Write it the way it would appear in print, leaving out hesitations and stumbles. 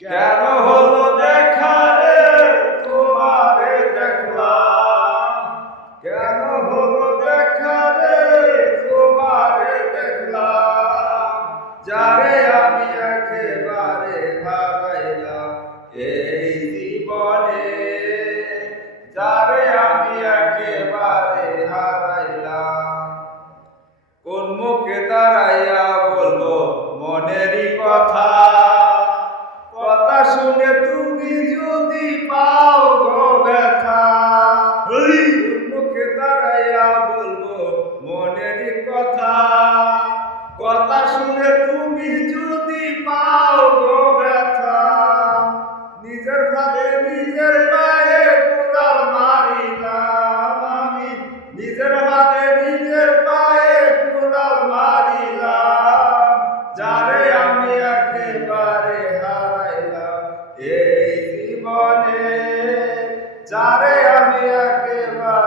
কেন হলো দেখা রে তোমারে দেখলাম, কেন হলো দেখা রে তোমারে দেখলাম, যারে আমি একেবারে হারাইলাম এই জীবনে, যারে আমি একেবারে হারাইলাম। কোন মুখে দাঁড়াইয়া বলবো মনেরই কথা, কথা শুনে তুমি যদি পাও গো ব্যথা। কোন মুখে দাঁড়াইয়া বলবো মনেরই কথা, কথা শুনে তুমি যদি পাও গো ব্যথা। নিজের ভাবে নিজের পায়ে কোদাল মারিলাম আমি, নিজের ভাবে নিজের পায়ে কোদাল মারিলাম, যারে আমি একেবারে হারাইলাম এই জীবনে, যারে আমি একেবারে